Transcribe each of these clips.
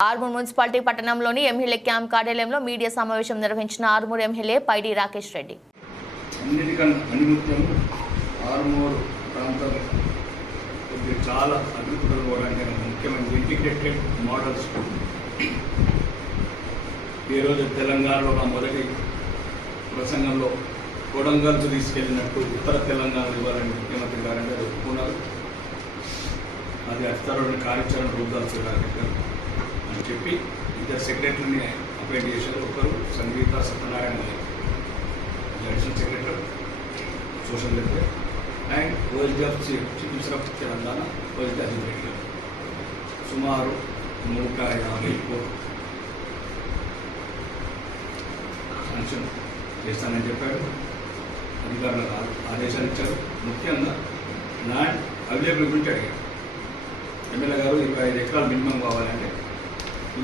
Armoor municipality పట్టణంలోని MLA camp కార్యాలయంలో media సమావేశం నిర్వహించిన ఆర్మూర్ ఎమ్మెల్యే పైడి రాకేష్ రెడ్డి. అన్నిటికన్నా అనిముత్యం చాలా ముఖ్యమైన ఇంటిగ్రేటెడ్ మోడల్ ఈరోజు తెలంగాణలో నా మొదటి ప్రసంగంలో కొడంగల్కు తీసుకెళ్ళినట్టు ఉత్తర తెలంగాణ ఇవ్వాలని ముఖ్యమంత్రి గారు అంటే ఒప్పుకున్నారు అది అధికారులను కార్యాచరణ రూపదాల్చారు అని చెప్పి ఇద్దరు సెక్రటరీని అపాయింట్ చేశారు. ఒకరు Sangeetha Satyanarayana garu additional secretary social welfare and OSD of chief chief minister of Telangana OSD Ajith సుమారు నూట యాభై కోట్లు శాంక్షన్ చేస్తానని చెప్పారు. అధికారులకు ఆదేశాలు ఇచ్చారు. ముఖ్యంగా ల్యాండ్ అవైలబిలిటీ గురించి అడిగారు. ఎమ్మెల్యే గారు ఇరవై ఐదు ఎకరాలు మినిమం కావాలంటే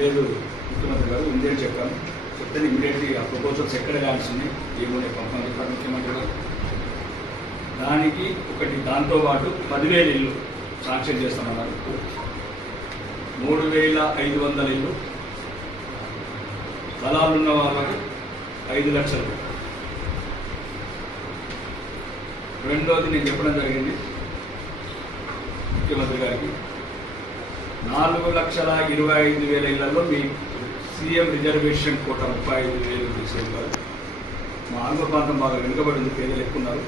లేదు ముఖ్యమంత్రి గారు ఇండియన్ చెప్పాను చెప్తే ఇమీడియట్లీ ఆ ప్రపోజల్స్ ఎక్కడ ల్యాండ్స్ ఉన్నాయి పంపాలి పంపని ముఖ్యమంత్రి గారు. దానికి ఒకటి దాంతో పాటు పదివేల ఇల్లు సాంక్షన్ చేస్తామన్నారు. మూడు వేల ఐదు వందల ఇల్లు. స్థలాలున్న వాళ్ళకు ఐదు లక్షలు. రెండోది నేను చెప్పడం జరిగింది ముఖ్యమంత్రి గారికి. నాలుగు లక్షల ఇరవై ఐదు వేల ఇళ్ళలో మీ సీఎం రిజర్వేషన్ కోట ముప్పై ఐదు వేలు తీసేవారు మా ఆంధ్ర ప్రాంతం బాగా వెనుకబడి ఉంది పేదలు ఎక్కువ ఉన్నారు.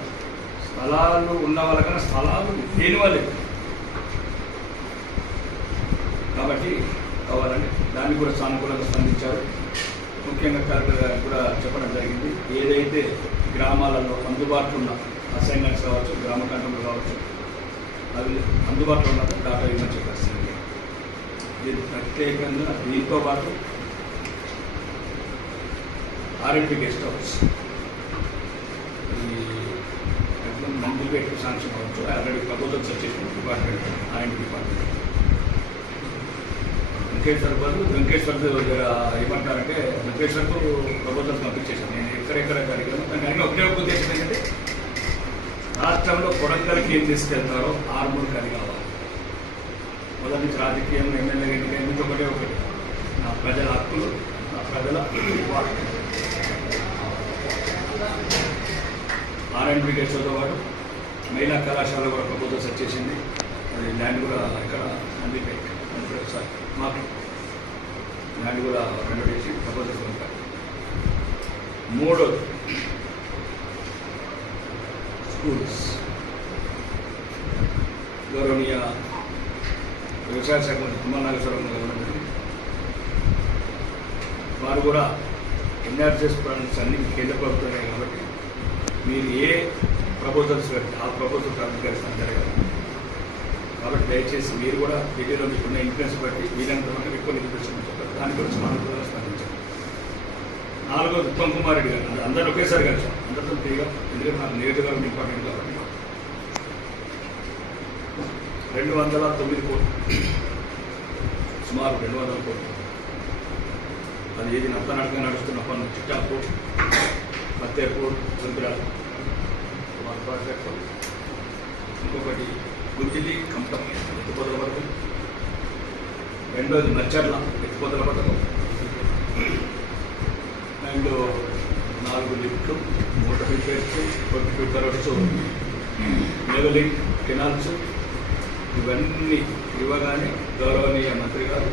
స్థలాలు ఉన్న వాళ్ళకన్నా స్థలాలు లేని వాళ్ళు. కాబట్టి కావాలని దాన్ని కూడా సానుకూలంగా స్పందించారు. ముఖ్యంగా కలెక్టర్ గారికి కూడా చెప్పడం జరిగింది. ఏదైతే గ్రామాలలో అందుబాటులో ఉన్న అసైన్మెంట్స్ కావచ్చు గ్రామ కంట్రోల్ కావచ్చు అవి అందుబాటులో ఉన్నదో డాక్టర్ ఇవ్వమని చెప్పేసి ఇది ప్రత్యేకంగా దీంతో పాటు ఆర్ఎంపీ గెస్ట్ హౌస్ ఈ మందులు పెట్టి శాంక్షన్ అవ్వచ్చు. ఆల్రెడీ ప్రపోజల్స్ వచ్చేసి డిపార్ట్మెంట్ ఆర్ఎంపీ డిపార్ట్మెంట్ వెంకటేశ్వర బదులు వెంకటేశ్వర్ ఏమంటారంటే వెంకటేశ్వర్కు ప్రపోజల్స్ పంపించేసాను నేను ఎక్కడెక్కడ అడిగాను కానీ అన్ని ఒకటే ఒక ఉద్దేశం ఏంటంటే రాష్ట్రంలో కొడంగల్కి ఏం తీసుకెళ్తారో ఆర్మూర్కి అది కావాలి. మొదటి నుంచి రాజకీయం ఎమ్మెల్యే ఎన్నిక నుంచి ఒకటే ఒకటి? నా ప్రజల హక్కులు నా ప్రజల ఆర్ఎండ్బి కేసులతో పాటు మహిళా కళాశాల కూడా ప్రపోజల్స్ వచ్చేసింది అది ల్యాండ్ కూడా ఇక్కడ అందుకే సార్ మాకు ల్యాండ్ కూడా రెండు చేసి ప్రభుత్వం ఉంటాయి మూడోది స్కూల్స్. గౌరవనీయ వ్యవసాయ శాఖ మంత్రి తుమ్మల నాగేశ్వరరావు గారు వారు కూడా ఎన్ఆర్జీఎస్ ప్లాన్స్ అన్ని కేంద్ర ప్రభుత్వమే కాబట్టి మీరు ఏ ప్రపోజల్స్ పెడితే ఆ ప్రపోజల్స్ అంగీకరిస్తాను జరగాలి కాబట్టి దయచేసి మీరు కూడా ఢిల్లీలో మీకున్న ఇన్ఫ్లుయెన్స్ బట్టి వీలంత వరకు ఎక్కువ నిధులు చెప్పారు. దాని గురించి మనం కూడా స్పందించాం నాలుగోది ఉత్తమ్ కుమార్ రెడ్డి గారు. అందరూ ఒకేసారి కలిసాం అందరితో తీయగా ఎందుకంటే నాకు నియోజకవర్గం ఇంపార్టెంట్ కాబట్టి. రెండు వందల తొమ్మిది కోట్లు. సుమారు రెండు వందల కోట్లు. అది ఏది నత్తనడక నడుస్తున్న పనులు చిట్టాపూర్ ఫతేపూర్ గుంద్రాల్ సుమారు ఇంకొకటి గుంజిలి కంపం ఎత్తుపోతల పథకం. రెండోది మచ్చర్ల ఎత్తుపోతల పథకం. అండ్ నాలుగు లిఫ్ట్లు motor repairs twenty two crores levelling canals ఇవన్నీ ఇవ్వగానే గౌరవనీయ మంత్రి గారు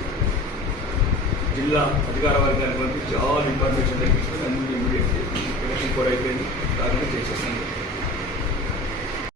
జిల్లా అధికార వర్గానికి పంపించి ఆల్ ఇన్ఫర్మేషన్ తగ్గించుకొని అన్ని ఇమీడియట్లీ ఎలక్షన్ కూడా అయిపోయింది. దాని చేసేసాను